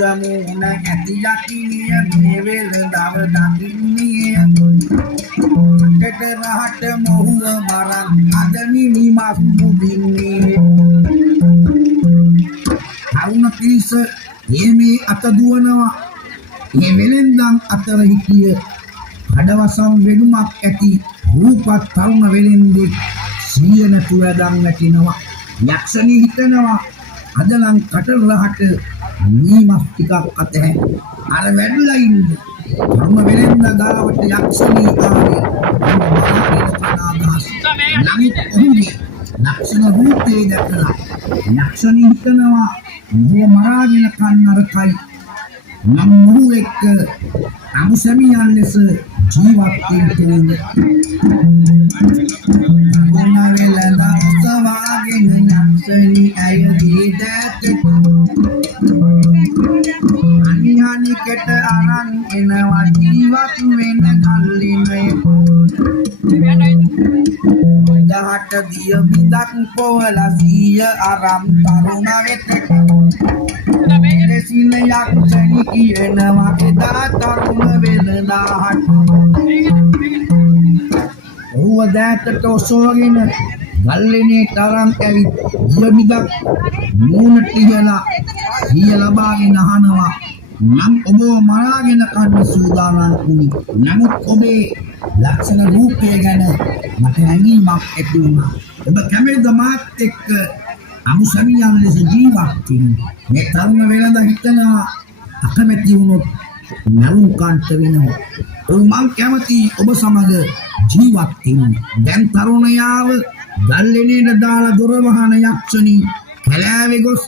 මනුෂ්‍යමුණ ඇති යකිනිය මේ වෙළඳව දකින්නේ කට රහට මොහුව බරන් අද මිනිමස් මුදින්නේ තරුණ පිරිස මේ අත දුවනවා මේ වෙළෙන්දන් අතර හිටිය කඩවසම් වෙනුමක් ඇති රූපත් තරුණ වෙළෙන්දෙක් සිය නැතුව දන් වැටිනවා යක්ෂණී හිතනවා අද නම් කටරහට මීමස් ටිකක් අතහැ අර වැඩිලා ඉන්නේ තරුණ වෙළෙන්ද ගාවට යක්ෂණී ආවේ නමුත් ඔහුගේ ලක්ෂණ රූපේ දැකලා යක්ෂණී හිතනවා මොහු මරාගෙන කන්නරකයි නම් මොහු එක්ක අමුසමියන් ලෙස ජීවත් වෙන්න වෙළඳ උත්සවයෙන් යක්ෂණී ඇයදී දැත අනිහානි කෙට අරන් එනවා ජීවත් වෙන කල්ලිනේ දහට දිය බිඳක් පොවලා සිය අරම් තරුණ වෙතට සින යක්ෂණී කියනවා එදා තරුණ වෙළඳාහට ඔහුව දැතට ඔසවගෙන ගල්ලෙනේ තරම් ඇවිත් දිය බිඳක් මූණට ඉහලා සිය ලබාගෙන අහනවා මම ඔබව මරාගෙන කන්න සූදානම් වුණි නමුත් ඔබේ ලක්ෂණ රූපය ගැන මට හැඟීමක් ඇති වුණා ඔබ කැමතිද මාත් එක්ක අමුසමියන් ලෙස ජීවත් වෙන්න මේ තරුණ වෙළඳ හිතනවා අකමැති වුණොත් නරුම් කාන්ත වෙනවා මම කැමති ඔබ සමග ජීවත් වෙන්න දැන් තරුණයාව ගල්ලෙනේට දාලා දොර වහන යක්ෂණී කැලෑවේ ගොස්